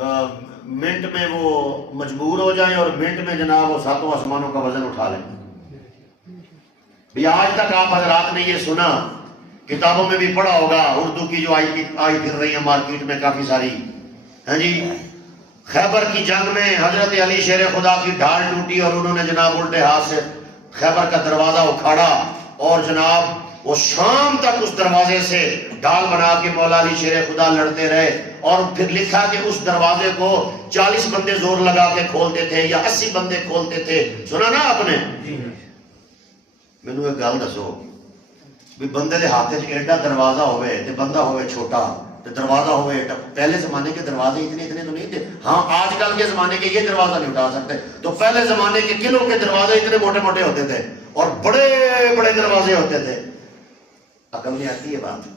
Minute میں وہ مجبور ہو جائیں اور منٹ میں جناب وہ ساتوں آسمانوں کا وزن اٹھا لیں. بھی آج تک آپ حضرات نے یہ سنا، کتابوں میں بھی پڑھا ہوگا، اردو کی جو آئی پھر رہی ہیں مارکیٹ میں کافی ساری، ہاں جی، خیبر کی جنگ میں حضرت علی شیر خدا کی ڈھال ٹوٹی اور انہوں نے جناب الٹے ہاتھ سے خیبر کا دروازہ اکھاڑا اور جناب وہ شام تک اس دروازے سے ڈال بنا کے مولا علی شیر خدا لڑتے رہے. اور پھر لکھا کہ اس دروازے کو 40 بندے زور لگا کے کھولتے تھے یا 80 بندے کھولتے تھے. سنا نا آپ نے؟ مینوں ایک گل دسو، بھی بندے دے ہاتھ وچ ایڈا دروازہ ہوئے تے بندہ ہوئے چھوٹا تے دروازہ ہوئے ایڈا. پہلے زمانے کے دروازے اتنے تو نہیں تھے. ہاں آج کل کے زمانے کے یہ دروازہ نہیں اٹھا سکتے، تو پہلے زمانے کے قلعوں کے دروازے اتنے موٹے موٹے ہوتے تھے اور بڑے بڑے دروازے ہوتے تھے. عقل نہیں آتی ہے بات.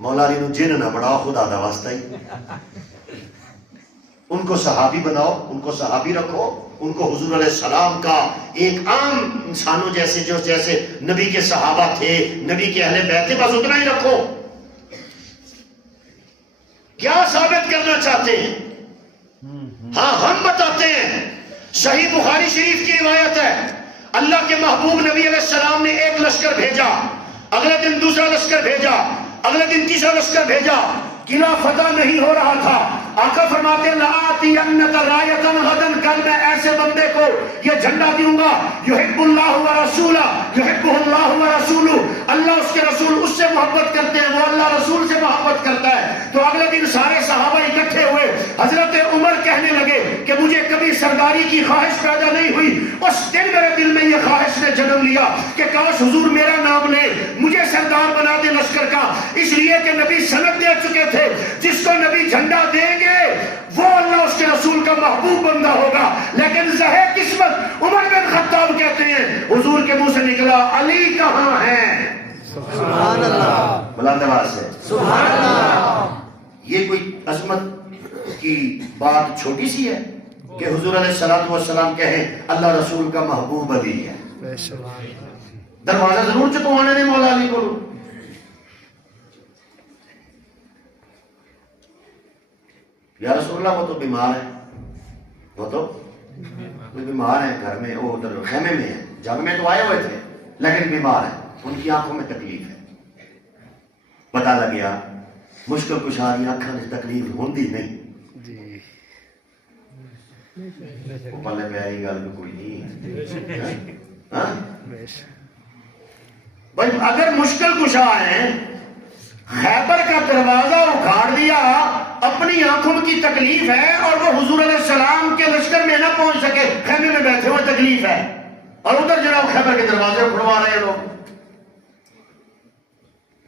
مولا علی نو جن نہ بڑھاؤ، خدا دا واسطہ ہی. ان کو صحابی بناؤ، ان کو صحابی رکھو، ان کو حضور علیہ السلام کا ایک عام انسانوں جیسے جو جیسے نبی کے صحابہ تھے، نبی کے اہل بیت تھے، بس اتنا ہی رکھو. کیا ثابت کرنا چاہتے ہیں؟ ہاں ہم بتاتے ہیں. صحیح بخاری شریف کی روایت ہے، اللہ کے محبوب نبی علیہ السلام نے ایک لشکر بھیجا، اگلے دن دوسرا لشکر بھیجا، اگلے دن تیسرا لشکر بھیجا. قلعہ فتح نہیں ہو رہا تھا. آقا فرماتے ہیں لآتینک رایۃ غدا، کل میں ایسے بندے کو یہ جھنڈا دوں گا، یحب اللہ ورسولہ یحبہ اللہ ورسولہ، اللہ اس کے رسول اس سے محبت کرتے ہیں، وہ اللہ رسول سے محبت کرتا ہے. تو اگلے دن سارے صحابہ اکٹھے ہوئے. حضرت عمر کہنے لگے کہ مجھے کبھی سرداری کی خواہش پیدا نہیں ہوئی، اس دن میرے دل میں یہ خواہش نے جنم لیا کہ کاش حضور میرا نام لے، مجھے سردار بنا دے لشکر کا. اس لیے کہ نبی سند دے چکے تھے، جس کو نبی جھنڈا دیں گے وہ اللہ اس کے رسول کا محبوب بندہ ہوگا. لیکن زہے قسمت، عمر بن خطاب کہتے ہیں حضور کے منہ سے نکلا علی کہاں ہے؟ سبحان اللہ، بلند آواز سے سبحان اللہ. یہ کوئی عظمت کی بات چھوٹی سی ہے کہ حضور علیہ السلام کہیں اللہ رسول کا محبوب علی ہے. دروازہ ضرور چکوانے نے مولا علی کو. یا رسول اللہ وہ تو بیمار ہے، وہ تو بیمار ہیں، گھر میں وہ ادھر خیمے میں ہے، جنگ میں تو آئے ہوئے تھے لیکن بیمار ہیں، ان کی آنکھوں میں تکلیف ہے. پتہ لگ گیا مشکل کشاری آنکھوں میں تکلیف ہوندی نہیں. وہ پلے پیاری گل بھی کوئی نہیں. بھائی اگر مشکل کشا ہیں، خیبر کا دروازہ اکھاڑ دیا، اپنی آنکھوں کی تکلیف ہے اور وہ حضور علیہ السلام کے لشکر میں نہ پہنچ سکے، خیمے میں بیٹھے ہوئے تکلیف ہے، اور ادھر جناب خیبر کے دروازے اکھڑوا رہے ہیں لوگ.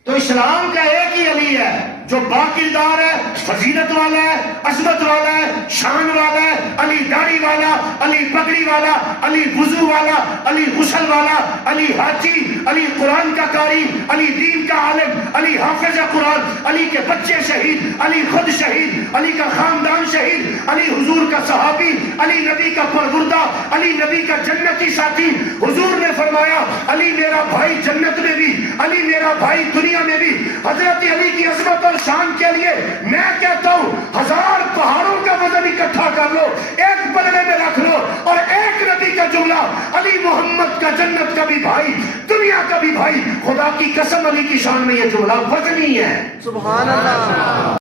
تو اسلام کا ایک ہی علی ہے جو باکردار ہے، فضیلت والا ہے، عظمت والا ہے، شان والا ہے. علی داڑھی والا، علی پگڑی والا، علی وضو والا، علی غسل والا، علی حاجی، علی قرآن کا قاری، علی دین کا عالم، علی حافظ قرآن، علی کے بچے شہید، علی خود شہید، علی کا خاندان شہید، علی حضور کا صحابی، علی نبی کا پروردہ، علی نبی کا جنتی ساتھی. حضور نے فرمایا علی میرا بھائی جنت میں بھی، علی میرا بھائی دنیا میں بھی. حضرت علی کی عظمت اور شان کے لیے میں کہتا ہوں 1000 پہاڑوں کا وزن اکٹھا کر لو، ایک بلے میں رکھ لو، اور ایک نبی کا جملہ علی محمد کا جنت کا بھی بھائی، دنیا کا بھی بھائی، خدا کی قسم علی کی شان میں یہ جملہ وزنی ہے. سبحان اللہ.